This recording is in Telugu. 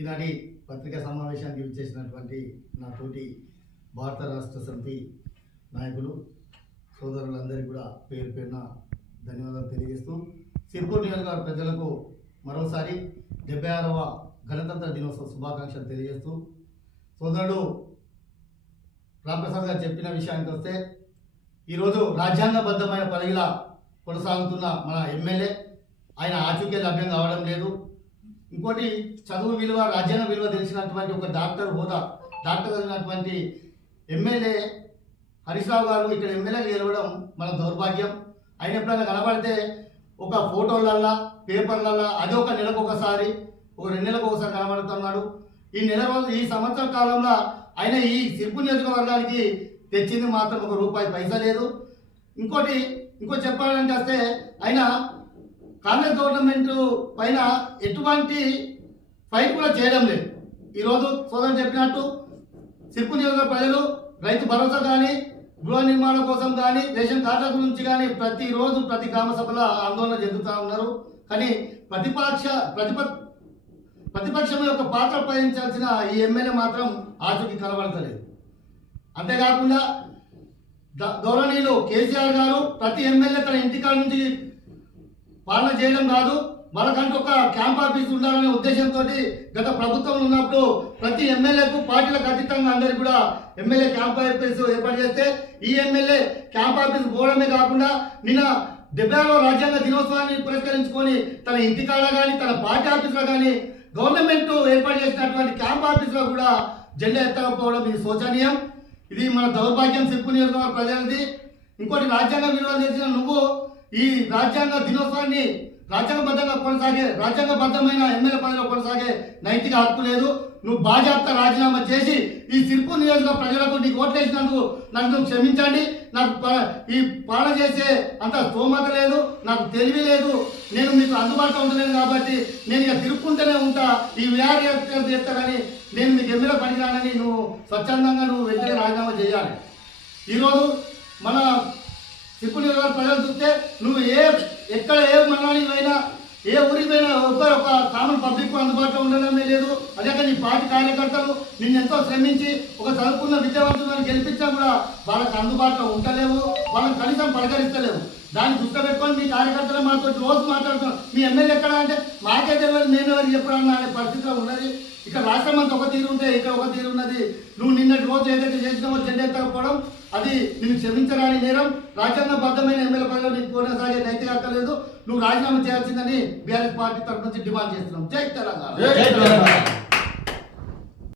ఈనాటి పత్రికా సమావేశానికి విచ్చేసినటువంటి నా తోటి భారత రాష్ట్ర సమితి నాయకులు సోదరులందరికీ కూడా పేరు పేరున ధన్యవాదాలు తెలియజేస్తూ సిర్పూర్ నియోజకవర్గ ప్రజలకు మరోసారి 76వ గణతంత్ర దినోత్సవ శుభాకాంక్షలు తెలియజేస్తూ సోదరుడు రామప్రసాద్ గారు చెప్పిన విషయానికి వస్తే ఈరోజు రాజ్యాంగబద్ధమైన పరిధిలా కొనసాగుతున్న మన ఎమ్మెల్యే ఆయన ఆచూకీ లభ్యం కావడం లేదు. ఇంకోటి చదువు విలువ రాజ్యాంగ విలువ తెలిసినటువంటి ఒక డాక్టర్ చదివినటువంటి ఎమ్మెల్యే హరీష్ రావు గారు ఇక్కడ ఎమ్మెల్యేగా గెలవడం మన దౌర్భాగ్యం. ఆయన ఎప్పుడైనా కనబడితే ఒక ఫోటోలల్లా పేపర్లల్లా అది ఒక నెలకు ఒకసారి ఒక 2 నెలలకు ఒకసారి కనబడుతున్నాడు. ఈ సంవత్సర కాలంలో ఆయన ఈ సిర్పూర్ నియోజకవర్గానికి తెచ్చింది మాత్రం ₹1 పైసా లేదు. ఇంకో చెప్పాలంటే వస్తే ఆయన కాంగ్రెస్ గవర్నమెంట్ పైన ఎటువంటి ఫైట్ కూడా చేయడం లేదు. ఈరోజు సోదరుడు చెప్పినట్టు సిర్పూర్ నియోజకవర్గ ప్రజలు రైతు భరోసా కానీ గృహ నిర్మాణం కోసం కానీ రేషన్ కార్డుల గురించి కానీ ప్రతిరోజు ప్రతి గ్రామ సభలో ఆందోళన చెందుతూ ఉన్నారు. కానీ ప్రతిపక్షం యొక్క పాత్ర వహించాల్సిన ఈ ఎమ్మెల్యే మాత్రం ఆచూకీ కనబడతలేదు. అంతేకాకుండా గౌరవనీయులు కేసీఆర్ గారు ప్రతి ఎమ్మెల్యే తన ఇంటికాడ నుంచి పాలన చేయడం కాదు, మనకంటూ ఒక క్యాంప్ ఆఫీస్ ఉండాలనే ఉద్దేశంతో గత ప్రభుత్వం ఉన్నప్పుడు ప్రతి ఎమ్మెల్యేకు పార్టీలకు అతీతంగా అందరికీ కూడా ఎమ్మెల్యే క్యాంప్ ఆఫీస్ ఏర్పాటు చేస్తే ఈ ఎమ్మెల్యే క్యాంప్ ఆఫీస్ పోవడమే కాకుండా నిన్న 76వ రాజ్యాంగ దినోత్సవాన్ని పురస్కరించుకొని తన ఇంటికాడ కానీ తన పార్టీ ఆఫీసులో కానీ గవర్నమెంట్ ఏర్పాటు చేసినటువంటి క్యాంప్ ఆఫీసులో కూడా జెండా ఎత్తకపోవడం ఇది శోచనీయం. ఇది మన దౌర్భాగ్యం సిర్పూర్ నియోజకవర్గ ప్రజలది. ఇంకోటి రాజ్యాంగ విలువలు తెలిసిన నువ్వు ఈ రాజ్యాంగ దినోత్సవాన్ని రాజ్యాంగబద్ధమైన ఎమ్మెల్యే పదవిలో కొనసాగే నైతిక హక్కు లేదు. నువ్వు బాధ్యత రాజీనామా చేసి ఈ సిర్పూర్ నియోజకవర్గ ప్రజలకు నీకు ఓట్లేసినందుకు నన్ను క్షమించండి. నాకు ఈ పాలన చేసే అంత స్తోమత లేదు, నాకు తెలివి లేదు, నేను మీకు అందుబాటులో ఉండలేను కాబట్టి నేను ఇక తిరుక్కుంటూనే ఉంటా. ఈ విఆర్ చేస్తానని నేను మీకు ఎమ్మెల్యే పనికిరానని నువ్వు స్వచ్ఛందంగా నువ్వు వెంటనే రాజీనామా చేయాలి. ఈరోజు మన సిర్పూర్ నియోజకవర్గ ప్రజలు చూస్తే నువ్వు ఎక్కడ ఏ మండలానికి పోయినా ఏ ఊరికి పోయినా ఒక కామన్ పబ్లిక్ అందుబాటులో ఉండడమే లేదు. అదే నీ పార్టీ కార్యకర్తలు నిన్నెంతో శ్రమించి ఒక చదువుకున్న విద్యావంతులను గెలిపించినా కూడా వాళ్ళకి అందుబాటులో ఉండలేవు, వాళ్ళని కనీసం పలకరిస్తలేవు. దాన్ని దృష్టి పెట్టుకొని మీ కార్యకర్తలు మాతో రోజు మాట్లాడుతున్నాం. మీ ఎమ్మెల్యే ఎక్కడ అంటే మాకే తెలియదు, మేము ఎవరికి చెప్పడం అనే పరిస్థితిలో ఉన్నది. ఇక్కడ రాష్ట్రం అంతా ఒక తీరు ఉంటే ఇక్కడ ఒక తీరు ఉన్నది. నువ్వు నిన్నటి రోజు ఏదైతే చేసినావో జెండా ఎత్తకపోవడం అది నిన్ను క్షమించరాని నేరం. రాజ్యాంగబద్ధమైన ఎమ్మెల్యే పదవిలో నీకు కొనసాగే నైతిక హక్కు లేదు. నువ్వు రాజీనామా చేయాల్సిందని బీఆర్ఎస్ పార్టీ తరఫు నుంచి డిమాండ్ చేస్తున్నాం. జై తెలంగాణ.